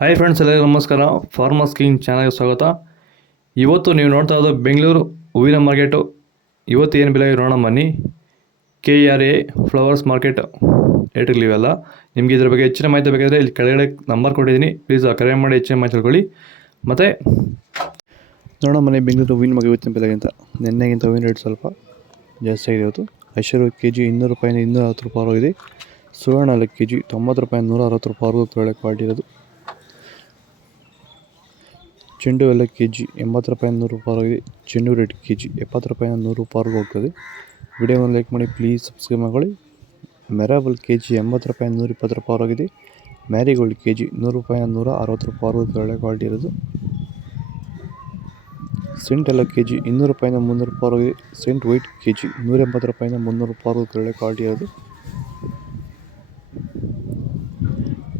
Hi friends, ಎಲ್ಲರಿಗೂ ನಮಸ್ಕಾರ. Farmers king ಚಾನಲ್ಗೆ ಸ್ವಾಗತ. ಇವತ್ತು ನೀವು ನೋಡ್ತಾ ಇರೋದು ಬೆಂಗಳೂರು ಹೂವಿನ ಮಾರ್ಕೆಟು. ಇವತ್ತು ಏನು ಬೆಲೆ ನೋಡೋಣ ಬನ್ನಿ. KRA ಫ್ಲವರ್ಸ್ ಮಾರ್ಕೆಟ್ ರೇಟ್ಗಳಿವೆಲ್ಲ. ನಿಮಗೆ ಇದ್ರ ಬಗ್ಗೆ ಹೆಚ್ಚಿನ ಮಾಹಿತಿ ಬೇಕಾದರೆ ಇಲ್ಲಿ ಕೆಳಗಡೆ ನಂಬರ್ ಕೊಟ್ಟಿದ್ದೀನಿ, ಪ್ಲೀಸ್ ಕರೆ ಮಾಡಿ ಹೆಚ್ಚಿನ ಮಾಹಿತಿ ತಿಳ್ಕೊಳ್ಳಿ. ಮತ್ತು ನೋಡೋಣ ಬನ್ನಿ, ಬೆಂಗಳೂರು ಹೂವಿನ ಮಾರ್ಕೆಟ್ ಇವತ್ತಿನ ಬೆಲೆಗಿಂತ ನಿನ್ನೆಗಿಂತ ಹೂವಿನ ರೇಟ್ ಸ್ವಲ್ಪ ಜಾಸ್ತಿ ಆಗಿದೆ. ಇವತ್ತು ಐಶ್ವರ್ಯ KG 200 ರೂಪಾಯಿಂದ 260 ರೂಪಾಯಿವರೆಗಿದೆ. ಸುವರ್ಣ KG 90 ರೂಪಾಯಿಂದ 160 ರೂಪಾಯಿವರೆಗೂ ಒಳ್ಳೆ ಕ್ವಾಲಿಟಿ ಇರೋದು. ಚೆಂಡು ಎಲ್ಲ KG 80 ರೂಪಾಯಿಂದ 100 ರೂಪಾಯಿವರೆಗಿದೆ. ಚೆಂಡು ರೇಟ್ KG 70 ರೂಪಾಯಿಂದ 100 ರೂಪಾಯಿವರೆಗೂ ಹೋಗ್ತದೆ. ವಿಡಿಯೋವನ್ನು ಲೈಕ್ ಮಾಡಿ, ಪ್ಲೀಸ್ ಸಬ್ಸ್ಕ್ರೈಬ್ ಮಾಡಿ. ಮೆರಾಬಲ್ KG 80 ರೂಪಾಯಿಂದ 120 ರೂಪಾಯಿವರೆಗಿದೆ. ಮ್ಯಾರಿಗೋಲ್ಡ್ KG 100 ರೂಪಾಯಿಂದ 160 ರೂಪಾಯಿವರೆಗೂ ಒಳ್ಳೆ ಕ್ವಾಲಿಟಿ ಇರೋದು. ಸೆಂಟ್ ಎಲ್ಲ KG 200 ರೂಪಾಯಿಂದ 300 ರೂಪಾಯಿವರೆಗಿದೆ. ಸೆಂಟ್ ವೈಟ್ KG 180 ರೂಪಾಯಿಂದ 300 ರೂಪಾಯಿವರೆಗೂ ಒಳ್ಳೆ ಕ್ವಾಲಿಟಿ ಇರೋದು.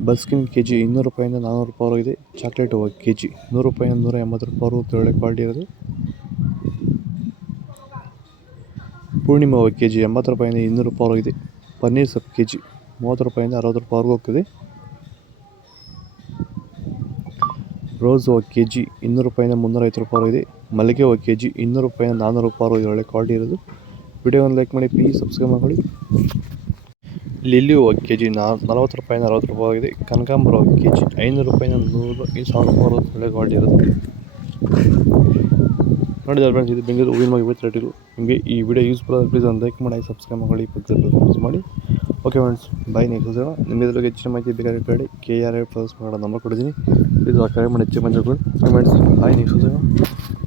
ಬಸ್ಕಿನ್ KG 200 ರೂಪಾಯಿಂದ 400 ರೂಪಾಯಿವರೆಗಿದೆ. ಚಾಕ್ಲೇಟ್ ಹೂವು KG 100 ರೂಪಾಯಿಂದ 180 ರೂಪಾಯಿವರೆಗೂ ಒಳ್ಳೆ ಕ್ವಾಲಿಟಿ ಇರೋದು. ಪೂರ್ಣಿಮಾ ಹೂವು KG 80 ರೂಪಾಯಿಂದ 200 ರೂಪಾಯಿವರೆಗಿದೆ. ಪನ್ನೀರ್ ಸೊಪ್ಪು KG 30 ರೂಪಾಯಿಂದ 60 ರೂಪಾಯಿವರೆಗೂ ಹೋಗ್ತದೆ. ರೋಸ್ ಹೂವು KG 200 ರೂಪಾಯಿಂದ 350 ರೂಪಾಯಿವರೆಗಿದೆ. ಮಲ್ಲಿಗೆ ಹೂವು KG 200 ರೂಪಾಯಿಂದ 400 ರೂಪಾಯಿವರೆಗೂ ಒಳ್ಳೆ ಕ್ವಾಲಿಟಿ ಇರೋದು. ವಿಡಿಯೋವನ್ನು ಲೈಕ್ ಮಾಡಿ, ಪ್ಲೀಸ್ ಸಬ್ಸ್ಕ್ರೈಬ್ ಮಾಡಿ. ಲಿಲ್ಲಿ ಹೂವು KG 40 ರೂಪಾಯಿಂದ 60 ರೂಪಾಯಿವರೆಗಿದೆ. ಕನಕಾಂಬರ ಹೂವು KG 500 ರೂಪಾಯಿಂದ 100 ರೂಪಾಯಿವರೆಗೂ ಒಳ್ಳೆ ಕ್ವಾಲಿಟಿ ಇರೋದು. ನೋಡಿದ್ರೆ ಫ್ರೆಂಡ್ಸ್, ಇದು ಬೆಂಗಳೂರು ಹೂವಿನ ಮಾರ್ಕೆಟ್ ಇವತ್ತು ರೇಟ್ಗಳು. ನಿಮಗೆ ಈ ವಿಡಿಯೋ ಯೂಸ್ಫುಲ್ ಆದರೆ ಪ್ಲೀಸ್ ಒಂದು ಲೈಕ್ ಮಾಡಿ, ಸಬ್ಸ್ಕ್ರೈಬ್ ಮಾಡಿ, ಯೂಸ್ ಮಾಡಿ. ಓಕೆ ಫ್ರೆಂಡ್ಸ್, ಬಾಯ್. ನೆಕ್ಸ್ಟ್ ನಿಮಗೆ ಇದ್ರ ಬಗ್ಗೆ ಹೆಚ್ಚಿನ ಮಾಹಿತಿ ಬೇಕಾದ್ರೆ ಕಡೆ KRA ಫ್ಲವರ್ಸ್ ಮಾಡೋ ನಂಬರ್ ಕೊಟ್ಟಿದ್ದೀನಿ, ಪ್ಲೀಸ್ ಕರೆ ಮಾಡಿ ಹೆಚ್ಚಿನ ಮಾಹಿತಿ ಫ್ರೆಂಡ್ಸ್. ಬಾಯ್. ನೆಕ್ಸ್ಟ್